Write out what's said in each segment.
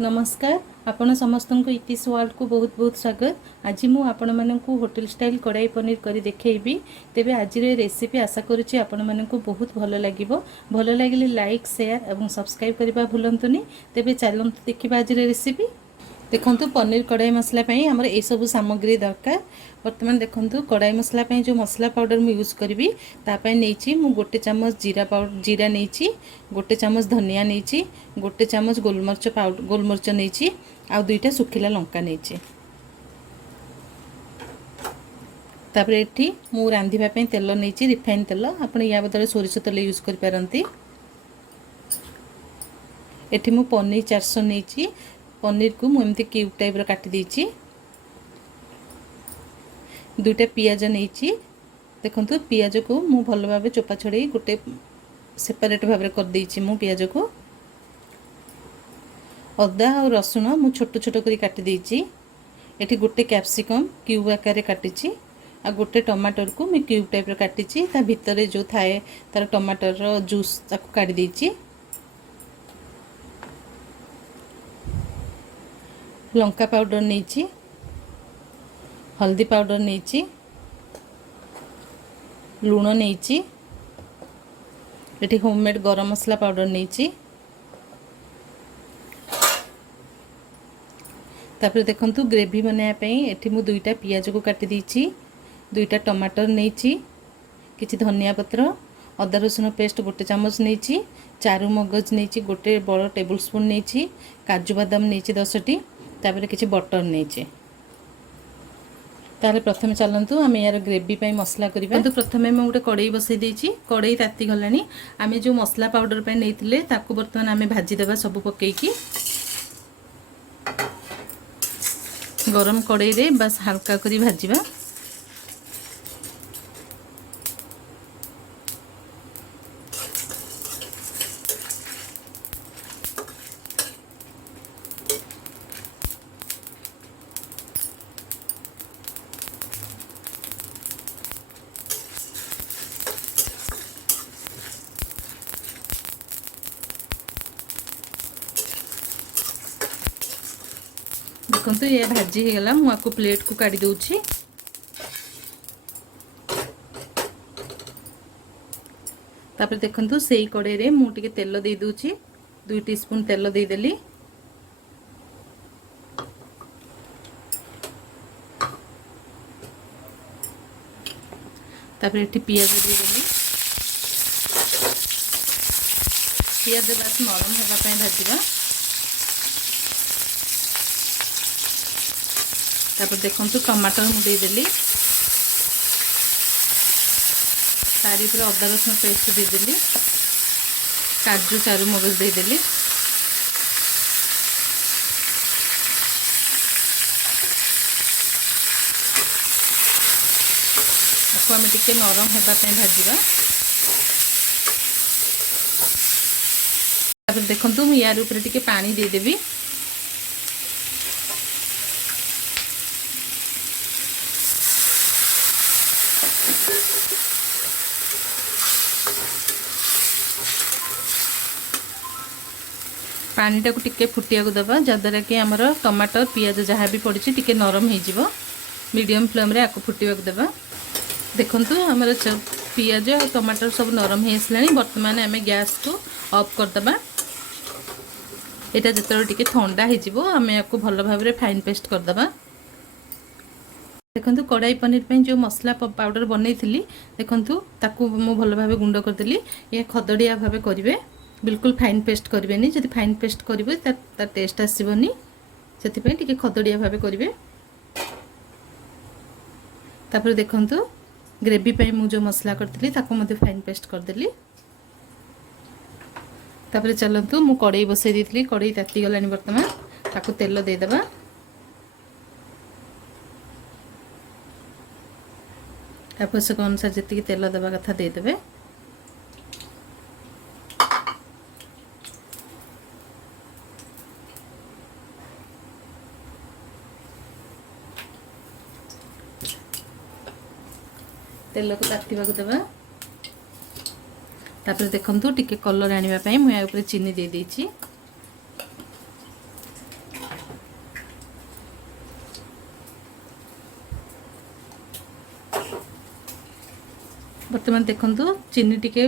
नमस्कार आपण समस्त को इतिश वर्ल्ड को बहुत बहुत स्वागत। आज मु आपण मानकु होटल स्टाइल कढ़ाई पनीर करी देखैबी। तेबे आज रेसिपी आशा करुच्ची आपण मानकु बहुत भल लागिबो। भल लागिले लाइक शेयर एवं सब्सक्राइब करबा भूलंतुनी। तेबे चलंतु देखिबा आज रेसिपी। देखंतु पनीर कढ़ाई मसला पई हमर ए सब सामग्री दरकार। वर्तमान देखंतु कढ़ाई मसला पई जो मसला पाउडर मु यूज करबी ता पई नेची मु गोटे चम्मच जीरा पाउडर जीरा नेची, गोटे चम्मच धनिया नेची, गोटे चम्मच गोलमरच पाउडर गोलमरच नेची आ दुईटा सुखिला लंका नेची। तापर एठी मु रांधिबा पई तेल नेची रिफाइन तेल, आपण या बदले सोरिष तेल यूज कर परंती। एठी मु पनीर 400 नेची। पनीर को मुझे क्यूब टाइप काटी देछि। दुईटा पियाज नहीं देखंतु पियाज को मु भल भाव चोपा छड़े गोटे सेपरेट भाव कर देछि। मु पियाज को अदा और रसुण मु छोट छोट करी काटी देछि। एठी गोटे कैप्सिकम क्यूब आकार रे काटिछि आ गोटे टमाटर को मु क्यूब टाइप रे काटिछि। ता भितरे जो थाए तार टमाटर रो जूस ताको काटी देछि। लंका पाउडर नहीं, हल्दी पाउडर नहीं, लूण नहीं, ये होममेड गरम मसला पाउडर नहीं। तापर देखंतु ग्रेवी बनाया एठी मु दुईटा पियाज को काटी देछि, दुईटा टमाटर नहीं, किछि धनिया पत्र, अदा रसुण पेस्ट गोटे चम्मच नहीं, चारु मगज नहीं गोटे बड़ टेबल स्पून नहीं, काजू बादाम नहीं 10टी, तापर किछि बटर नहीं। ताले प्रथमे चलंतु आम यार ग्रेवी पाई मसला करिबा। तो प्रथमे मैं गोटे कड़ाई बसई देछि। कड़ाई ताती गलानी। आमे जो मसला पाउडर पाई नैतिले ताकू वर्तमान आमे भाजी देबा सब पकेकी। गरम कड़ाई रे बस हल्का करी भाजीबा। देखो ये भाजी हो गला। मुझे प्लेट को काढ़ी दूची। तापर देखो से कड़ाई रे मुझे तेल दे दूची। 2 टीस्पून तेल दे देली। तापर एठी पियाज दे देली। पियाज बस नरम होगा पई भाजीबा। तापर देखंतु टमाटर मु दे देली। तारी पर अदा रसुण पेस्ट दे देली। काजू चारु मगज दे देली। आपको आम टिके नरम होगा पई भाजीबा। तापर देखंतु मु यार ऊपर टिके पानी दे देबी। पानीटा को टिके फुटिया को दबा जद्वारा कि आमर टमाटर पियाज जहाँ भी पड़ी टिके नरम हो मीडियम फ्लेम रे आको फुटिया को दबा। देखंतु आमर पियाज और टमाटर सब नरम हो आसलानी। वर्तमान आम गैस को ऑफ कर दबा। एटा जतरो टिके ठंडा हो आम याको भल भाव रे फाइन पेस्ट कर दबा। देखंतु कढ़ाई पनीर पे जो मसला पाउडर बनई थी देखंतु ताकू मु भल भाव गुंड कर देली। ये खदड़िया भाव करिवे, बिल्कुल फाइन पेस्ट करेंगे। जब फाइन पेस्ट करेंगे तार टेस्ट आसबनी। से टिके खदड़िया भाव करेंगे। तापर देखंतु ग्रेवी पे मु जो मसला करथली ताको मते फाइन पेस्ट कर देली। तापर चलंतु मु कड़ाई बसई देथली। कड़ाई ताती गलानी। वर्तमान ताको तेल दे देबा। आवश्यक अनुसार जति तेल देबा कथा दे देबे। तेल को तातीबा को देबा। तापर देखंतु टिके कलर आनिबा पई मु या ऊपर चीनी दे देछि। बर्तमान देखंतु चीनी टिके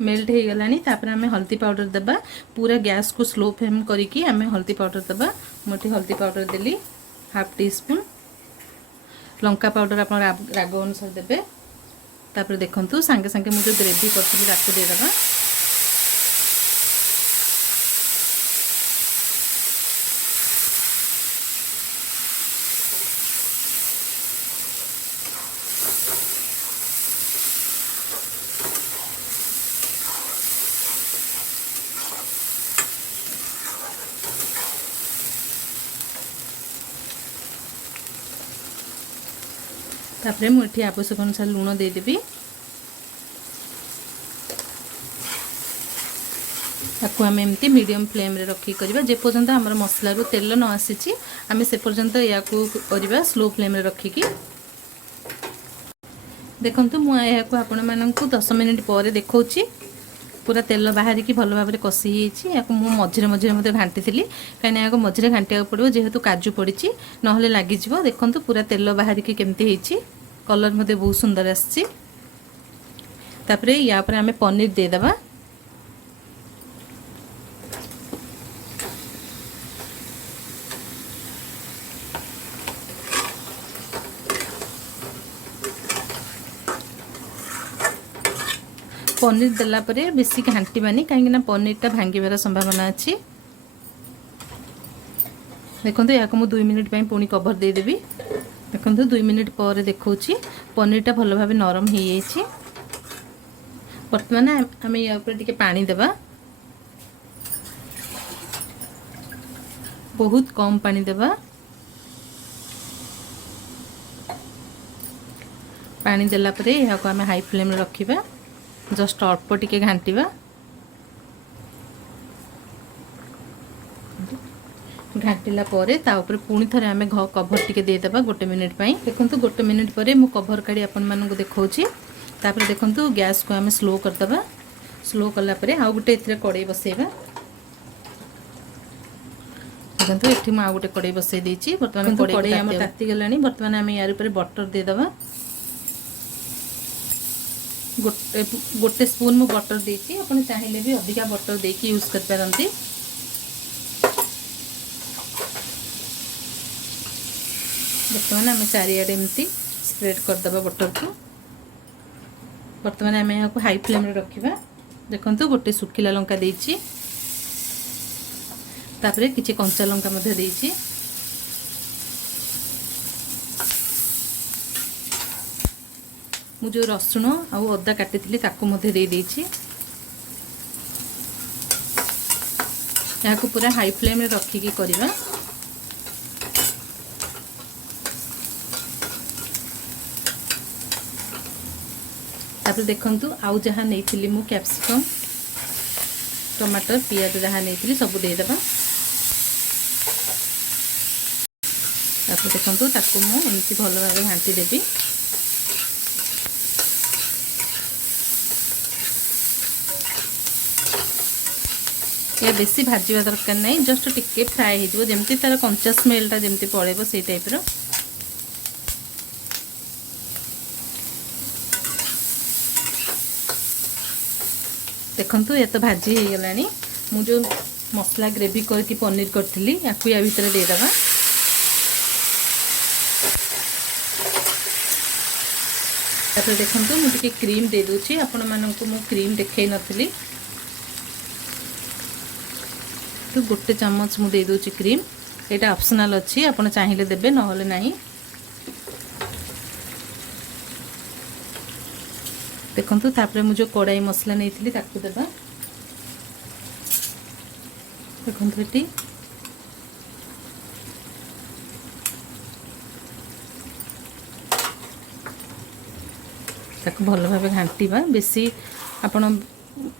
मेल्ट हो गलानी तापर आमे हल्दी पाउडर देबा पूरा गैस को स्लो फ्लेम करिकी आमे हल्दी पाउडर देबा मोटी हल्दी पाउडर देली हाफ टी स्पून लंका पाउडर अपन राग अनुसार देबे तापर देखंतु संगे संगे मु जो ग्रेवी करथली राखू दे देबा तापर मुझे आवश्यक अनुसार लुण देदेवी ताकू आम एमती मीडियम फ्लेम रे रखी करबा जे पर्यंत हमर मसला रो तेल न आसीची आमे से पर्यंत या को करबा स्लो फ्लेम रे रखी की देखंतु मु या को आपण मानन को 10 मिनिट परे देखौची पूरा तेल बाहरी की भल भाबरे कसी हिची या को मु मझिरे मझिरे मते घांटी थिली काने या को मझिरे घांटिया पड़िबो जेहेतु काजू पड़ीची नहले लागि जिवो देखंतु पूरा तेल बाहरी की केमती हिची कलर मते बहुत सुंदर आछी तापरे या पर आमे पनीर दे देबा पनीर देला परे बेसी घांटीबानी कहीं पनीर भांगार संभावना अच्छी देखो या को 2 मिनिट पुणी कवर देदेवी देखो 2 मिनिट पर देखा पनीर भल भाव नरम हो जाइए बर्तमान आम या टे पानी देवा बहुत कम पानी देवा पानी देला परे या को आम हाई फ्लेम रखिबा जस्ट अल्प टिके घांटिबा घाटिला परे ता ऊपर पुणी थरे आमे कवर टिके दे देबा 1 मिनिट पई देखंतु 1 मिनिट परे मु कवर काढी आपन मानन को देखौची तापर देखंतु गैस को आमे स्लो कर देबा स्लो कला परे आ गुटे इथरे कड़ाई बसेबा देखंतु एठी मा गुटे कड़ाई बसे देची वर्तमान कड़ाई हम ताती गलानी वर्तमान आमे यार ऊपर बटर दे देबा गोटे स्पून मु बटर देची अपन चाहिले भी अधिका बटर देकी यूज कर पारंती बर्तमान आम चारियाडे एमती स्प्रेड कर दबा बटर को बर्तमान आम यहाँ को हाई फ्लेम रे रखिबा देखंतु गोटे सुखिला लंका देची तापरे किछि कंचा लंका मध्ये देची मु जो रसुण आउ अदा काटी थी ताकू मध्य दे देची या को पूरा हाई फ्लेम रे रखिकी करबा तापर देखंतु आउ जहाँ नहीं मु कैप्सिकम टमाटर पियाज जहाँ नहीं सब दे देबा तापर देखंतु ताकू मु एमती भल भाबे घांटी देबी या बेसी भाजवा दरकार नहीं जस्ट टिके फ्राए हो जमती तार कंचा स्मेलटा जमती पड़ेबो से टाइप रो देखंतु ये तो भाजी हो गलानी मु जो मसला ग्रेवी करके पनीर करथली याकू या भीतर दे देबा तापर देखंतु मु टिके क्रीम दे दोची आपण माननकु मु क्रीम देखै नथली तो गोटे चम्मच मु दे दोची क्रीम एटा ऑप्शनल अछि आपण चाहिले देबे न होले नाही देखंतु तापर मु जो कड़ाई मसला नैथिली ताकू देबा देखंतु एटी ताकू भल भाबे घांटीबा बेसी आपण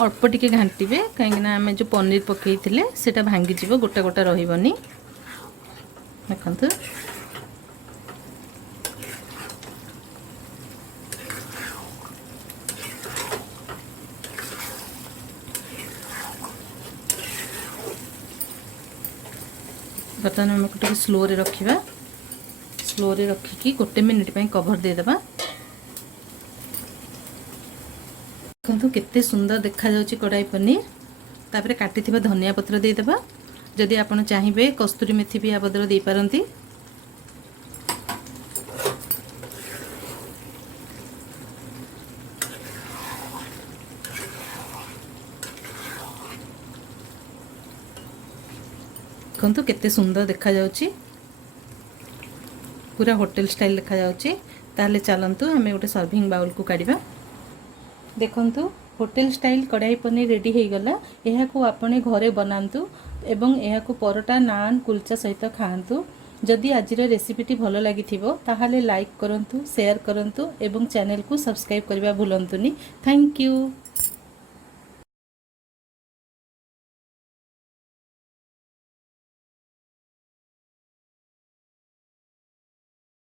अल्प टिके घांटीबे कहीं आम जो पनीर पकईले सेटा भांगी जीवो गोटा गोटा रहिबनी देखंतु बर्तमान आम टिके स्लो रे रखिबा स्लो रे रखिकी 1 मिनिट पई कवर दे देबा देखंतु केते सुंदर देखा जाउची कढ़ाई पनीर। तापरे काटिथिबा धनिया पत्र दे देबा। जदि आपण चाहिबे कस्तूरी मेथी भी आ बदल दे पारंती। देखंतु केते सुंदर देखा जाउची, पूरा होटल स्टाइल देखा जाउची। ताले चलंतु हमें गोटे सर्विंग बाउल को काढिबा। देखंतु होटल स्टाइल कढ़ाई पनीर रेडी हो गला। यह को आपने घरे बनातु एवं यह को परोटा नान कुलचा सहित खाआंतु। जदि आज रेसिपीटी भल लगी ताहले लाइक करंतु, शेयर करंतु एवं चैनल को सब्सक्राइब करबा भूलंतुनी। Thank you.